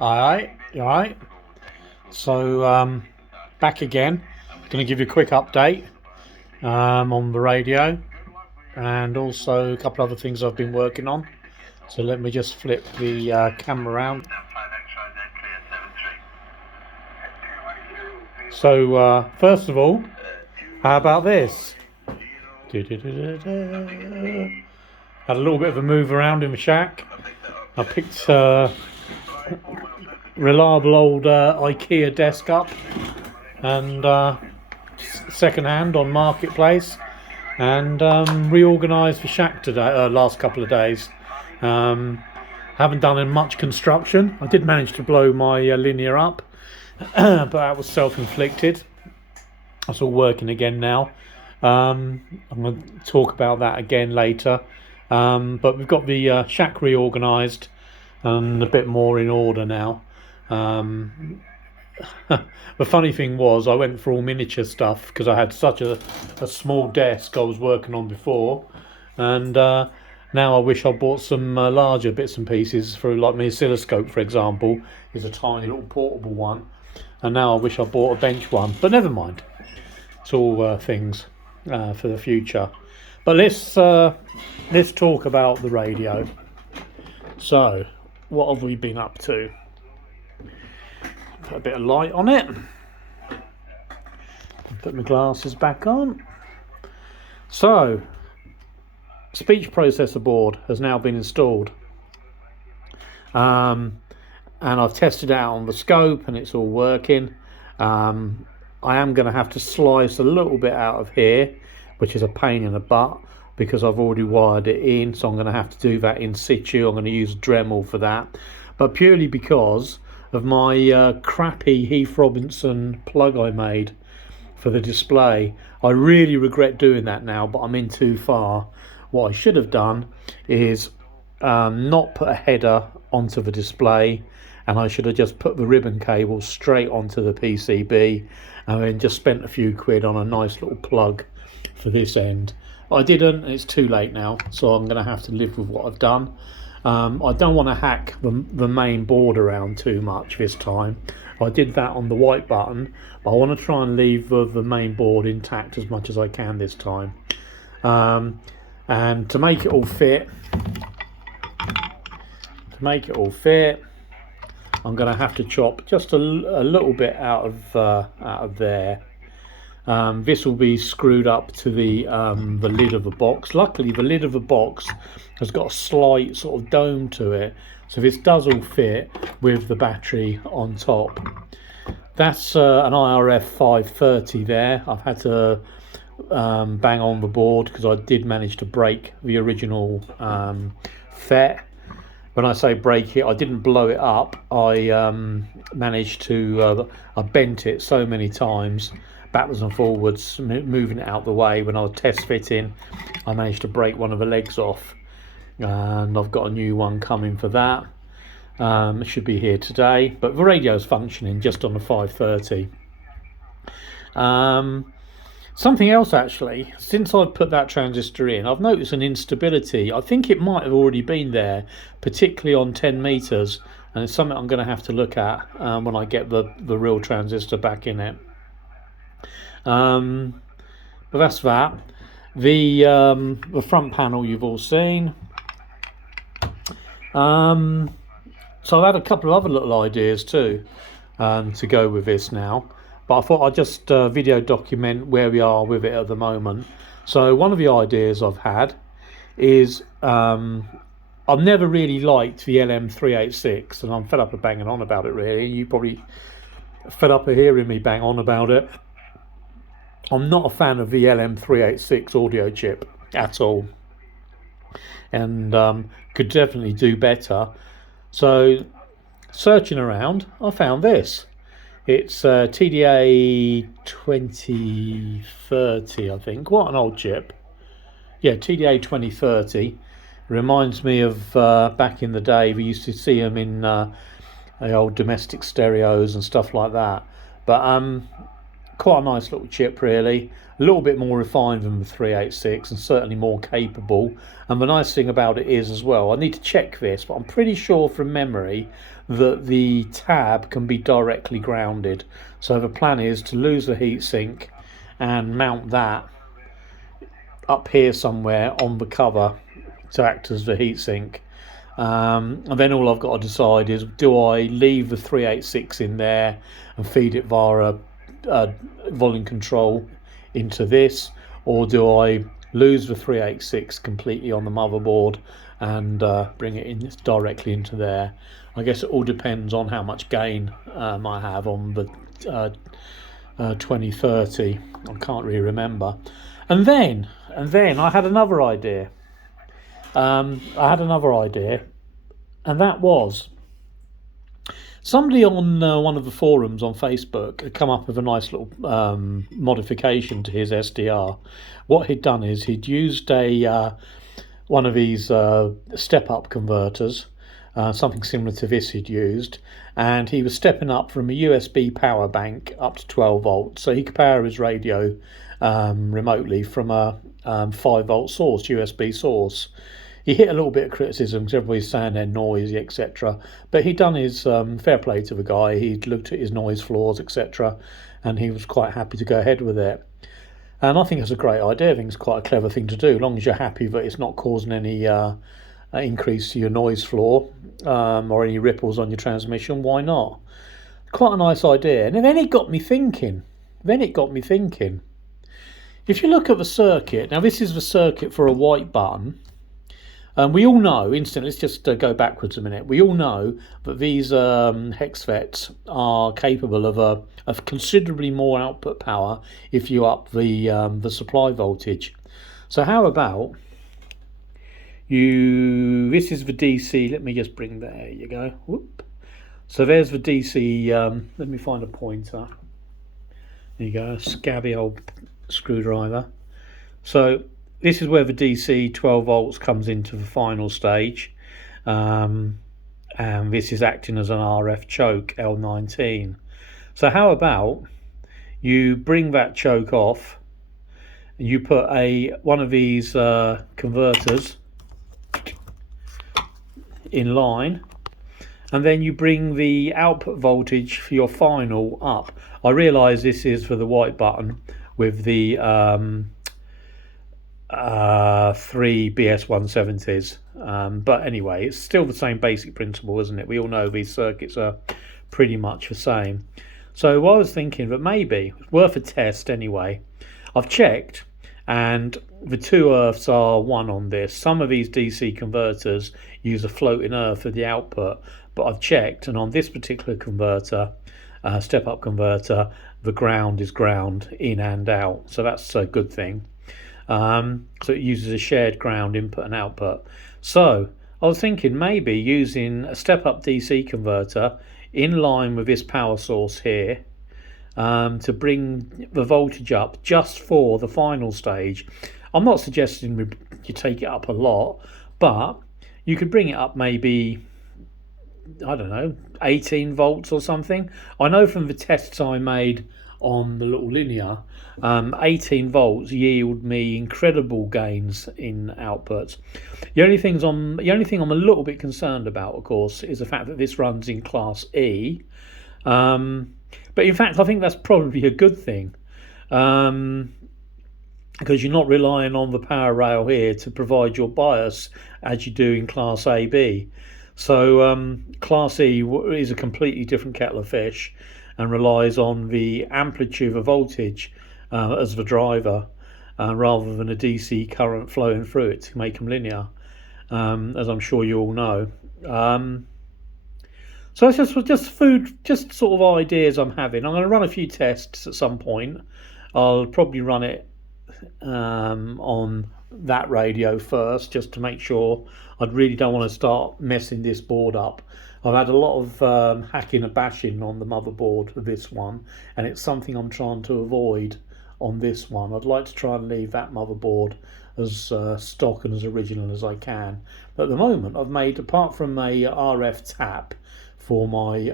Alright, alright. So, back again. Going to give you a quick update on the radio and also a couple other things I've been working on. So let me just flip the camera around. So, first of all, how about this? Had a little bit of a move around in the shack. I picked reliable old IKEA desk up and second hand on marketplace, and reorganised the shack today. Last couple of days. Haven't done much construction. I did manage to blow my linear up, but that was self-inflicted. That's all working again now. I'm going to talk about that again later. But we've got the shack reorganised and a bit more in order now. The funny thing was, I went for all miniature stuff because I had such a small desk I was working on before, and now I wish I bought some larger bits and pieces for, like my oscilloscope, for example, is a tiny little portable one, and now I wish I bought a bench one, but never mind. It's all things for the future. But let's talk about the radio. So, what have we been up to? Put a bit of light on it. Put my glasses back on. So, speech processor board has now been installed. And I've tested it out on the scope and it's all working. I am going to have to slice a little bit out of here, which is a pain in the butt because I've already wired it in, so I'm going to have to do that in situ. I'm going to use Dremel for that, but purely because of my crappy Heath Robinson plug I made for the display. I really regret doing that now, but I'm in too far. What I should have done is not put a header onto the display, and I should have just put the ribbon cable straight onto the PCB and then just spent a few quid on a nice little plug for this end. I didn't, and it's too late now, so I'm going to have to live with what I've done. I don't want to hack the main board around too much this time. I did that on the white button, but I want to try and leave the main board intact as much as I can this time. And to make it all fit, I'm going to have to chop just a little bit out of there. This will be screwed up to the lid of the box. Luckily, the lid of the box has got a slight sort of dome to it, so this does all fit with the battery on top. That's an IRF 530 there. I've had to bang on the board because I did manage to break the original FET. When I say break it, I didn't blow it up. I managed to, I bent it so many times, backwards and forwards, moving it out the way. When I was test fitting, I managed to break one of the legs off, and I've got a new one coming for that. It should be here today, but the radio's functioning just on the 530. Something else actually, since I've put that transistor in, I've noticed an instability. I think it might have already been there, particularly on 10 meters, and it's something I'm going to have to look at when I get the real transistor back in it. But that's that. The front panel you've all seen. So I've had a couple of other little ideas too to go with this now. But I thought I'd just video document where we are with it at the moment. So one of the ideas I've had is I've never really liked the LM386, and I'm fed up of banging on about it really. You probably fed up of hearing me bang on about it. I'm not a fan of the LM386 audio chip at all, and could definitely do better. So searching around, I found this. It's TDA 2030, I think. What an old chip. Yeah, TDA 2030. Reminds me of back in the day, we used to see them in the old domestic stereos and stuff like that. But quite a nice little chip really. a little bit more refined than the 386 and certainly more capable. And the nice thing about it is as well, I need to check this, but I'm pretty sure from memory that the tab can be directly grounded. So the plan is to lose the heatsink and mount that up here somewhere on the cover to act as the heatsink. And then all I've got to decide is, do I leave the 386 in there and feed it via a volume control into this, or do I lose the 386 completely on the motherboard and bring it in directly into there? I guess it all depends on how much gain I have on the 2030. I can't really remember. And then I had another idea. And that was somebody on one of the forums on Facebook had come up with a nice little modification to his SDR. What he'd done is he'd used one of these step-up converters, something similar to this he'd used, and he was stepping up from a USB power bank up to 12 volts, so he could power his radio remotely from a 5-volt source, USB source. He hit a little bit of criticism because everybody's saying they're noisy, etc. But he'd done his fair play to the guy. He'd looked at his noise floors, etc. And he was quite happy to go ahead with it. And I think it's a great idea. I think it's quite a clever thing to do, as long as you're happy that it's not causing any increase to your noise floor or any ripples on your transmission. Why not? Quite a nice idea. And then it got me thinking. If you look at the circuit, now this is the circuit for a white button. We all know, instantly, let's just go backwards a minute. We all know that these hex FETs are capable of considerably more output power if you up the supply voltage. So how about this is the DC, let me just bring, there you go. Whoop. So there's the DC, let me find a pointer. There you go, scabby old screwdriver. So this is where the DC 12 volts comes into the final stage, and this is acting as an RF choke, L19. So how about you bring that choke off, and you put one of these converters in line, and then you bring the output voltage for your final up. I realise this is for the white button with the 3 BS170s, but anyway, it's still the same basic principle, isn't it? We all know these circuits are pretty much the same. So I was thinking that maybe it's worth a test anyway. I've checked, and the two earths are one on this. Some of these DC converters use a floating earth for the output, but I've checked, and on this particular converter, step-up converter, the ground is ground in and out, so that's a good thing. So it uses a shared ground input and output. So I was thinking maybe using a step-up DC converter in line with this power source here, to bring the voltage up just for the final stage. I'm not suggesting you take it up a lot, but you could bring it up maybe, I don't know, 18 volts or something. I know from the tests I made on the little linear, 18 volts yield me incredible gains in outputs. The only thing I'm a little bit concerned about, of course, is the fact that this runs in class E. But in fact, I think that's probably a good thing, because you're not relying on the power rail here to provide your bias as you do in class AB. So class E is a completely different kettle of fish and relies on the amplitude of voltage as the driver, rather than a DC current flowing through it to make them linear, as I'm sure you all know. So it's just sort of ideas I'm having. I'm going to run a few tests at some point. I'll probably run it on that radio first, just to make sure. I really don't want to start messing this board up. I've had a lot of hacking and bashing on the motherboard of this one, and it's something I'm trying to avoid on this one. I'd like to try and leave that motherboard as stock and as original as I can. But at the moment, I've made, apart from a RF tap for my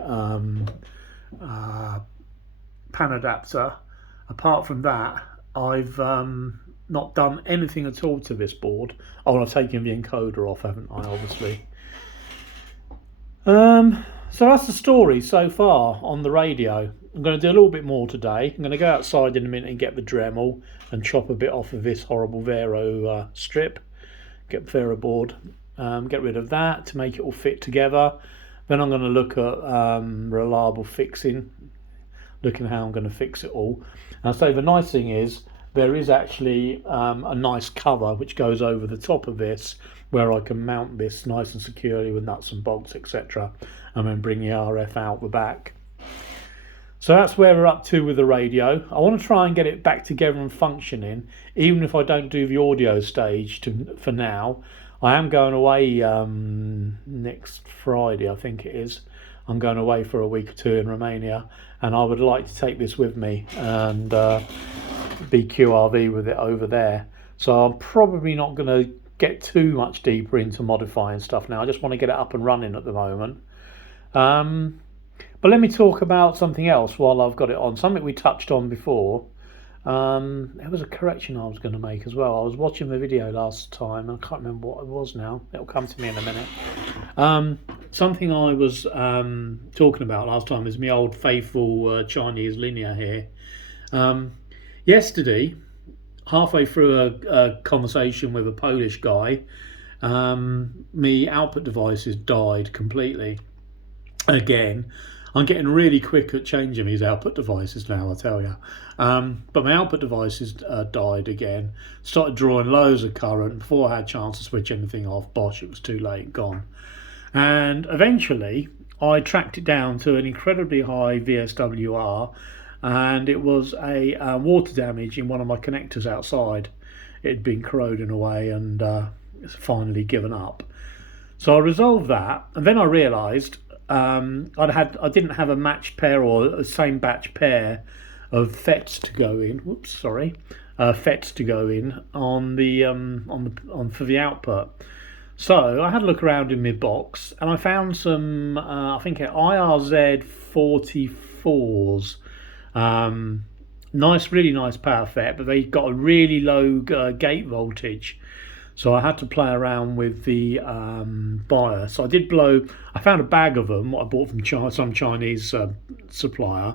pan adapter, apart from that, I've not done anything at all to this board. Oh, and I've taken the encoder off, haven't I, obviously. So that's the story so far on the radio. I'm going to do a little bit more today. I'm going to go outside in a minute and get the Dremel and chop a bit off of this horrible Vero strip. Get the Vero board, get rid of that to make it all fit together. Then I'm going to look at reliable fixing, looking at how I'm going to fix it all. And I say the nice thing is there is actually a nice cover which goes over the top of this, where I can mount this nice and securely with nuts and bolts, etc., and then bring the RF out the back. So that's where we're up to with the radio. I want to try and get it back together and functioning, even if I don't do the audio stage for now. I am going away next Friday, I think it is. I'm going away for a week or two in Romania, and I would like to take this with me and be QRV with it over there. So I'm probably not going to get too much deeper into modifying stuff now. I just want to get it up and running at the moment. But let me talk about something else while I've got it on. Something we touched on before. There was a correction I was going to make as well. I was watching the video last time and I can't remember what it was now. It'll come to me in a minute. Something I was talking about last time is my old faithful Chinese linear here. Yesterday, halfway through a conversation with a Polish guy, my output devices died completely. Again, I'm getting really quick at changing these output devices now, I tell you. But my output devices died again. Started drawing loads of current. Before I had a chance to switch anything off, bosh, it was too late, gone. And eventually, I tracked it down to an incredibly high VSWR, and it was a water damage in one of my connectors outside. It had been corroding away and it's finally given up. So I resolved that, and then I realised I didn't have a matched pair or a same batch pair of FETs to go in. FETs to go in on the for the output. So I had a look around in my box and I found some I think IRZ 44s. Really nice power FET, but they got a really low gate voltage. So I had to play around with the bias. So I found a bag of them, what I bought from some Chinese supplier,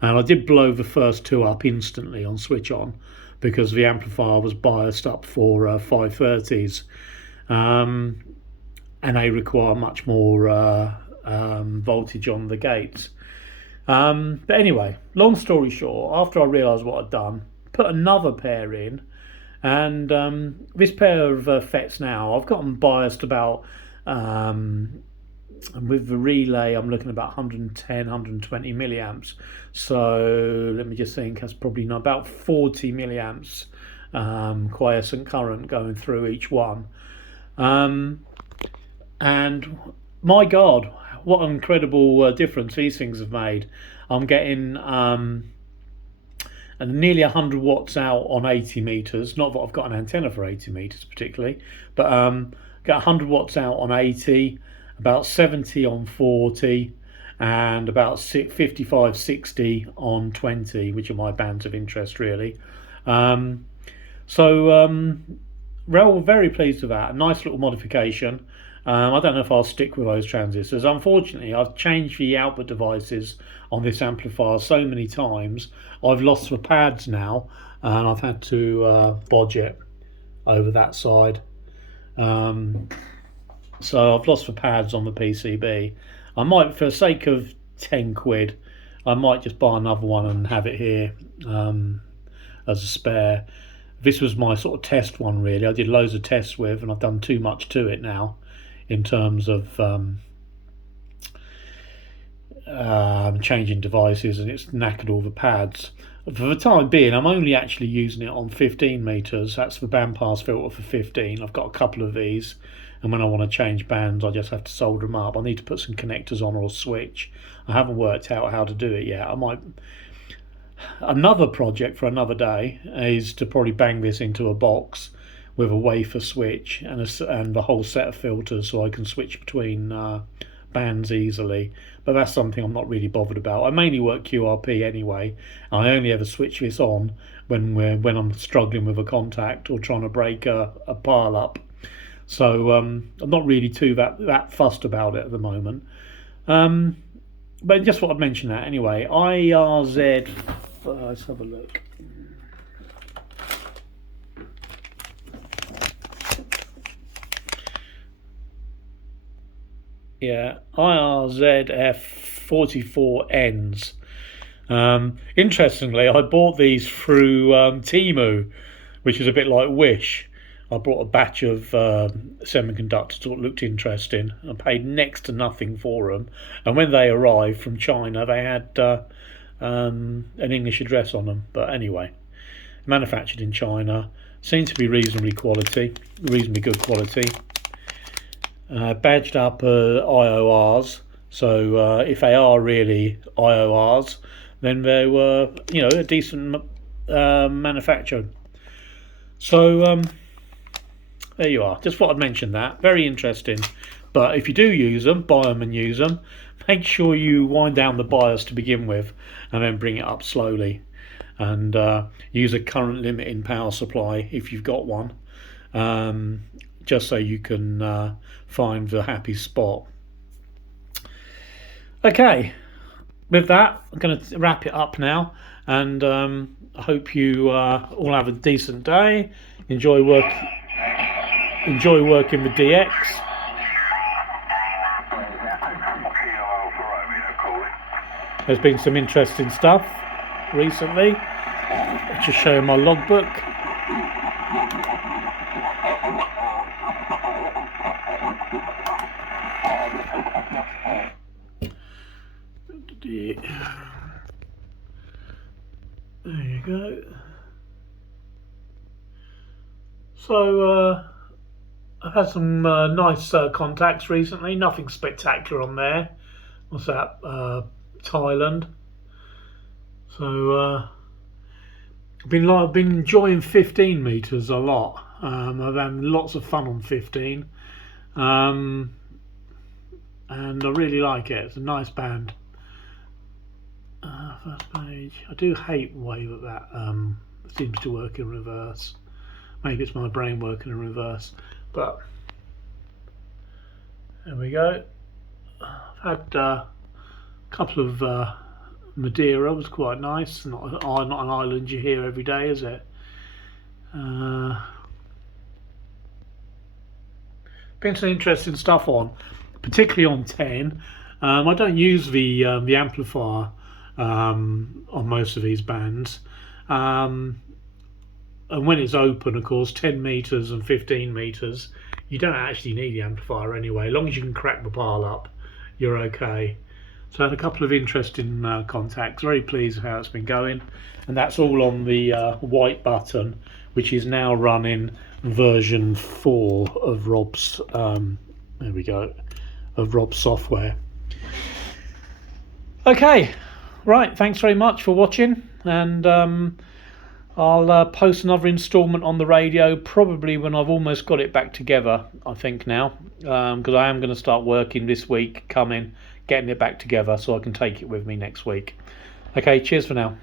and I did blow the first two up instantly on switch on because the amplifier was biased up for 530s, and they require much more voltage on the gates. But anyway, long story short, after I realised what I'd done, put another pair in. And this pair of FETs now, I've got them biased about, with the relay, I'm looking at about 110, 120 milliamps. So let me just think, that's probably not about 40 milliamps quiescent current going through each one. And my God, what an incredible difference these things have made. I'm getting and nearly 100 watts out on 80 meters. Not that I've got an antenna for 80 meters particularly, but got 100 watts out on 80, about 70 on 40, and about 55, 60 on 20, which are my bands of interest really. We're very pleased with that. A nice little modification. I don't know if I'll stick with those transistors. Unfortunately, I've changed the output devices on this amplifier so many times. I've lost the pads now, and I've had to bodge it over that side. So I've lost the pads on the PCB. I might, for the sake of 10 quid, I might just buy another one and have it here as a spare. This was my sort of test one really. I did loads of tests with, and I've done too much to it now in terms of changing devices, and it's knackered all the pads. For the time being, I'm only actually using it on 15 meters. That's the bandpass filter for 15. I've got a couple of these, and when I want to change bands, I just have to solder them up. I need to put some connectors on or a switch. I haven't worked out how to do it yet. Another project for another day is to probably bang this into a box with a wafer switch and the whole set of filters, so I can switch between bands easily, but that's something I'm not really bothered about. I mainly work QRP anyway. I only ever switch this on when I'm struggling with a contact or trying to break a pile up. So I'm not really too that fussed about it at the moment. But just what I'd mention that anyway. IRZ. Let's have a look. Yeah, IRZF 44Ns. Interestingly, I bought these through Temu, which is a bit like Wish. I bought a batch of semiconductors that looked interesting. I paid next to nothing for them, and when they arrived from China, they had an English address on them. But anyway, manufactured in China, seem to be reasonably good quality. Badged up IORs, so if they are really IORs, then they were, a decent manufacturer. So there you are. Just thought I'd mention that. Very interesting. But if you do use them, buy them and use them, make sure you wind down the bias to begin with, and then bring it up slowly, and use a current limiting power supply if you've got one. Just so you can find the happy spot. Okay, with that, I'm going to wrap it up now, and I hope you all have a decent day. Enjoy working with DX. There's been some interesting stuff recently. I'll just show you my logbook. There you go. So I've had some nice contacts recently. Nothing spectacular on there. What's that? Thailand. So I've been enjoying 15 meters a lot. I've had lots of fun on 15, and I really like it. It's a nice band. First page. I do hate the way that seems to work in reverse. Maybe it's my brain working in reverse, but there we go. I've had a couple of Madeira. Was quite nice. Not an island you hear every day, is it? Been some interesting stuff on, particularly on 10. I don't use the amplifier on most of these bands, and when it's open, of course, 10 meters and 15 meters, you don't actually need the amplifier anyway. As long as you can crack the pile up, you're okay. So I had a couple of interesting contacts. Very pleased with how it's been going, and that's all on the white button, which is now running version 4 of Rob's. There we go, of Rob's software. Okay, right. Thanks very much for watching, and I'll post another instalment on the radio probably when I've almost got it back together, I think now, because I am going to start working this week, getting it back together so I can take it with me next week. Okay, cheers for now.